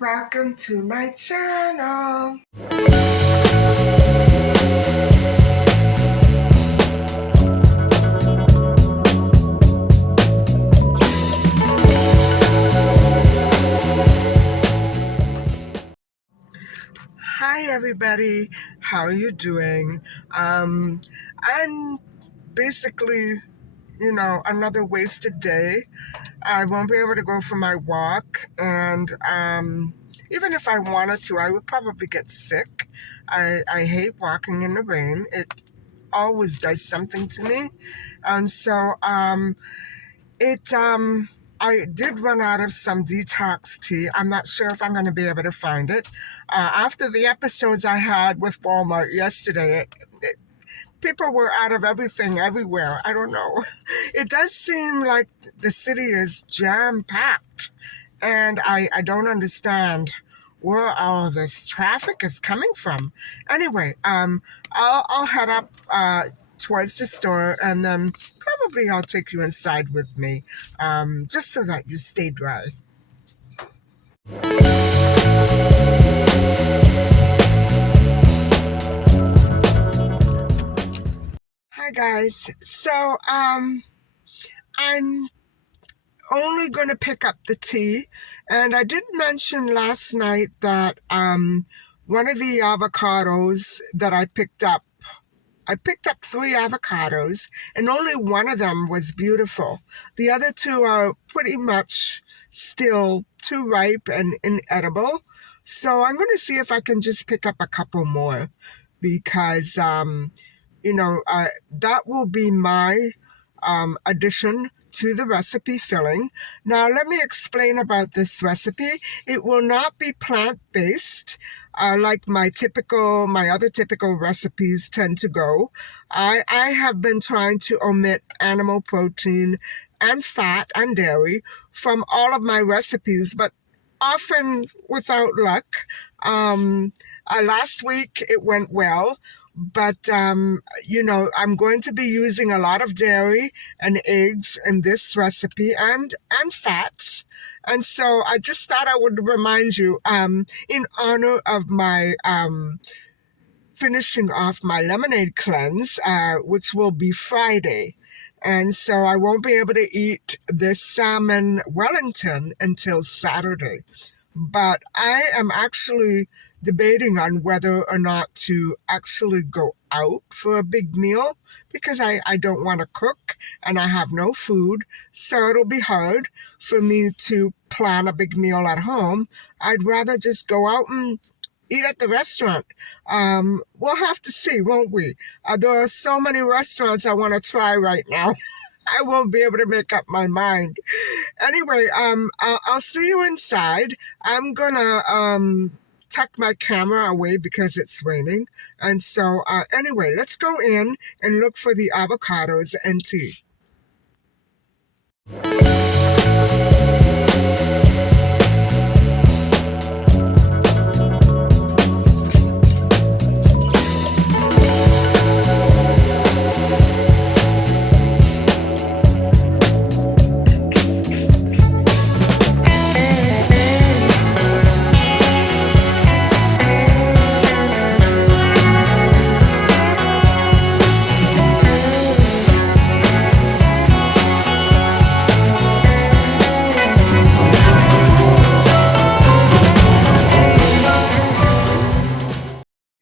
Welcome to my channel. Hi everybody, how are you doing? I'm basically, another wasted day. I won't be able to go for my walk, and even if I wanted to, I would probably get sick. I hate walking in the rain. It always does something to me, and so it I did run out of some detox tea. I'm not sure if I'm going to be able to find it. After the episodes I had with Walmart yesterday, people were out of everything everywhere. I don't know. It does seem like the city is jam packed, and I don't understand where all of this traffic is coming from. Anyway, I'll head up towards the store, and then probably I'll take you inside with me, just so that you stay dry. Hi guys. I'm only going to pick up the tea, and I did mention last night that one of the avocados that I picked up three avocados, and only one of them was beautiful. The other two are pretty much still too ripe and inedible. So I'm going to see if I can just pick up a couple more because, that will be my addition to the recipe filling. Now, let me explain about this recipe. It will not be plant-based like my other typical recipes tend to go. I have been trying to omit animal protein and fat and dairy from all of my recipes, but often without luck. Last week it went well, but I'm going to be using a lot of dairy and eggs in this recipe and fats. And so I just thought I would remind you, in honor of my finishing off my lemonade cleanse, which will be Friday. And so I won't be able to eat this salmon Wellington until Saturday. But I am actually debating on whether or not to actually go out for a big meal because I don't want to cook and I have no food. So it'll be hard for me to plan a big meal at home. I'd rather just go out and eat at the restaurant. We'll have to see, won't we? There are so many restaurants I want to try right now. I won't be able to make up my mind. Anyway, I'll see you inside. I'm gonna tuck my camera away because it's raining. And so, anyway, let's go in and look for the avocados and tea.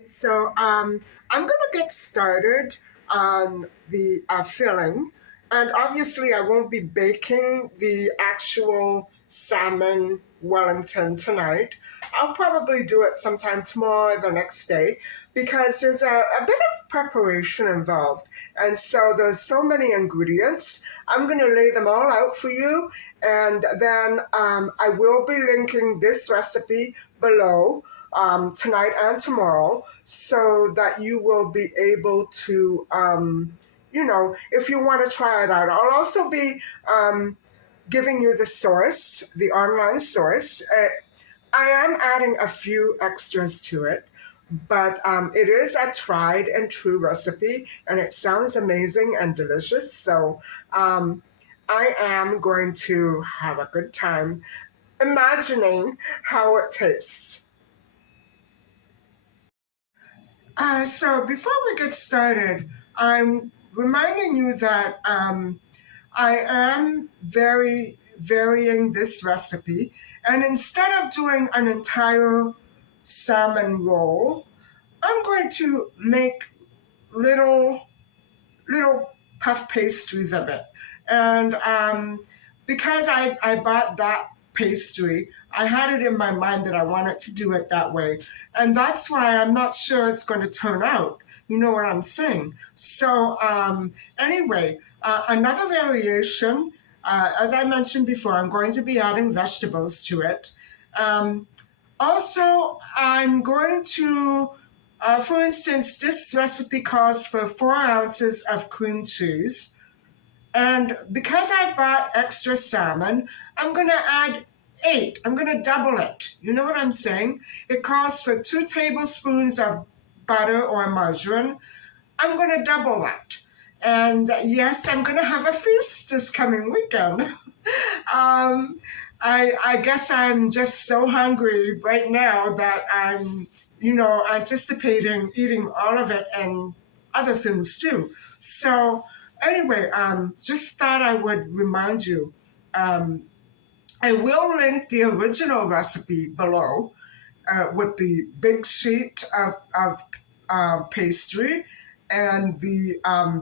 So I'm going to get started on the filling. And obviously, I won't be baking the actual salmon Wellington tonight. I'll probably do it sometime tomorrow or the next day because there's a bit of preparation involved. And so there's so many ingredients. I'm going to lay them all out for you. And then I will be linking this recipe below tonight and tomorrow so that you will be able to, if you want to try it out. I'll also be giving you the source, the online source. I am adding a few extras to it, but it is a tried and true recipe and it sounds amazing and delicious. So I am going to have a good time imagining how it tastes. So before we get started, I'm reminding you that I am varying this recipe, and instead of doing an entire salmon roll, I'm going to make little little puff pastries of it. And because I bought that pastry, I had it in my mind that I wanted to do it that way. And that's why I'm not sure it's going to turn out. You know what I'm saying? So, anyway, another variation, as I mentioned before, I'm going to be adding vegetables to it. Um, Also, I'm going to, for instance, this recipe calls for 4 ounces of cream cheese. And because I bought extra salmon, I'm going to add eight. I'm going to double it. You know what I'm saying? It calls for 2 tablespoons of butter or margarine. I'm going to double that. And yes, I'm going to have a feast this coming weekend. um, I guess I'm just so hungry right now that I'm, anticipating eating all of it and other things too. So anyway, just thought I would remind you. Um, I will link the original recipe below with the big sheet of pastry and the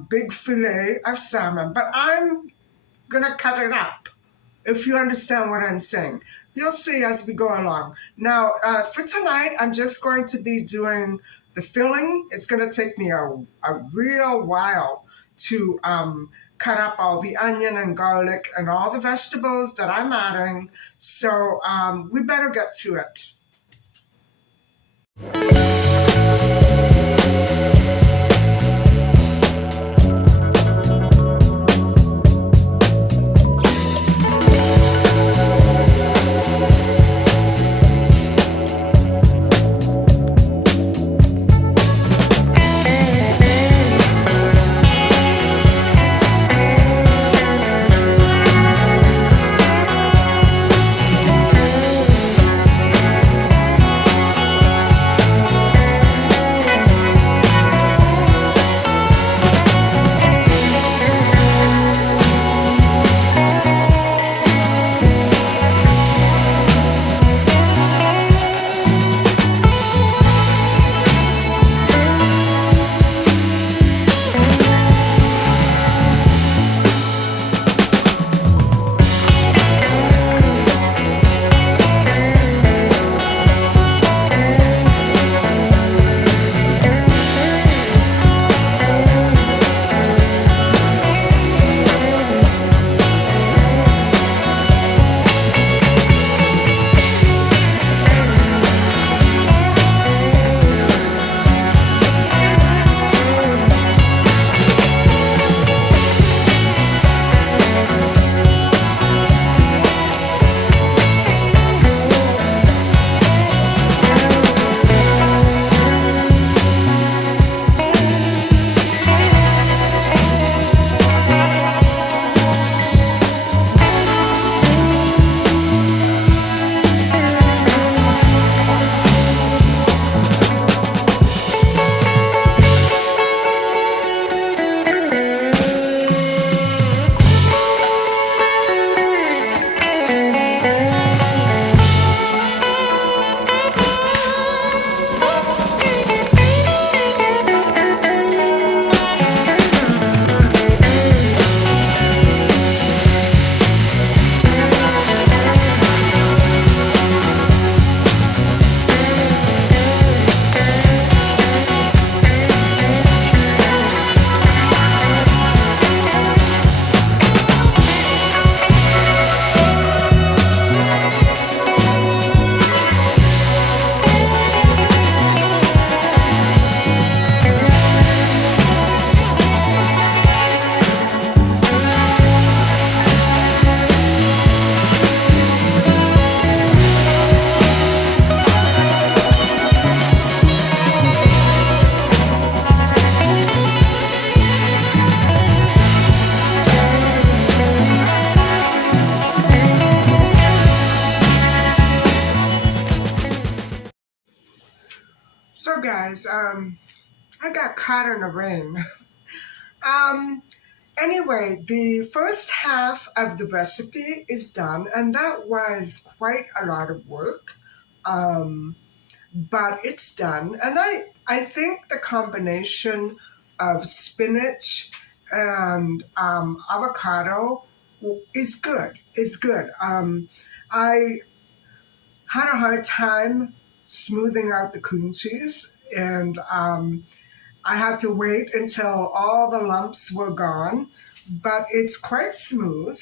big fillet of salmon. But I'm gonna cut it up, if you understand what I'm saying. You'll see as we go along. Now, for tonight, I'm just going to be doing the filling. It's going to take me a real while to cut up all the onion and garlic and all the vegetables that I'm adding. So we better get to it. So, guys, I got caught in the rain. Um, Anyway, the first half of the recipe is done, and that was quite a lot of work. Um, but it's done, and I think the combination of spinach and avocado is good. It's good. I had a hard time smoothing out the cream cheese, and I had to wait until all the lumps were gone, but it's quite smooth.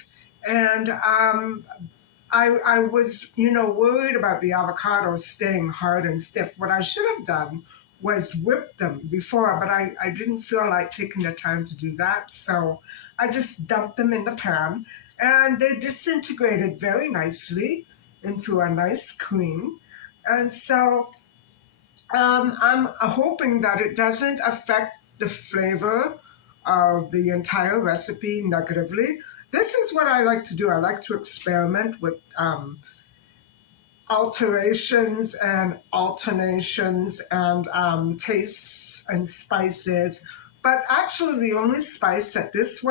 And I was, worried about the avocados staying hard and stiff. What I should have done was whip them before, but I didn't feel like taking the time to do that. So I just dumped them in the pan, and they disintegrated very nicely into a nice cream. And so I'm hoping that it doesn't affect the flavor of the entire recipe negatively. this is what I like to do. I like to experiment with alterations and alternations and tastes and spices. But actually, the only spice that this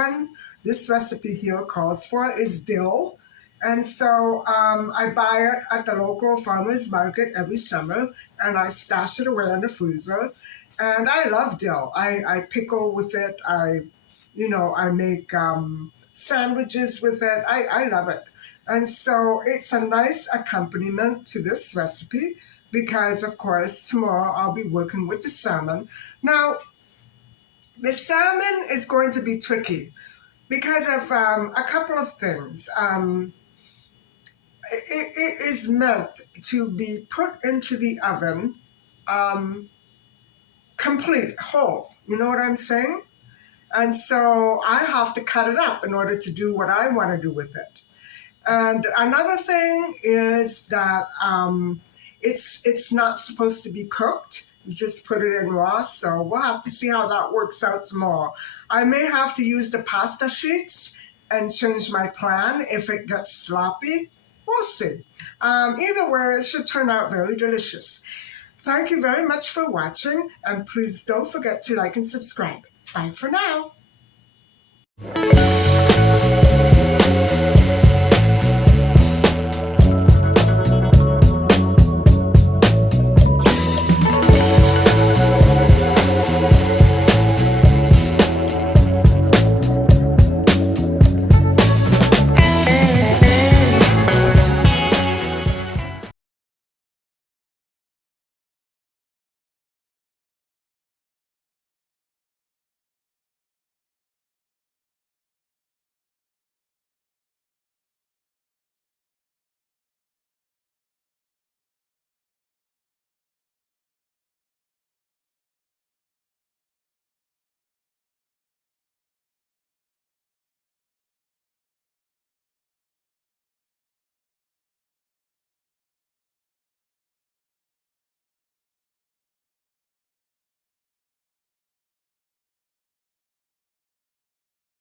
recipe here calls for is dill. And so I buy it at the local farmer's market every summer and I stash it away in the freezer. And I love dill. I pickle with it. I make sandwiches with it. I love it. And so it's a nice accompaniment to this recipe because, of course, tomorrow I'll be working with the salmon. Now, the salmon is going to be tricky because of a couple of things. It is meant to be put into the oven complete, whole. You know what I'm saying? And so I have to cut it up in order to do what I want to do with it. And another thing is that it's not supposed to be cooked. You just put it in raw. So we'll have to see how that works out tomorrow. I may have to use the pasta sheets and change my plan if it gets sloppy. We'll see. Either way, it should turn out very delicious. Thank you very much for watching, and please don't forget to like and subscribe. Bye for now.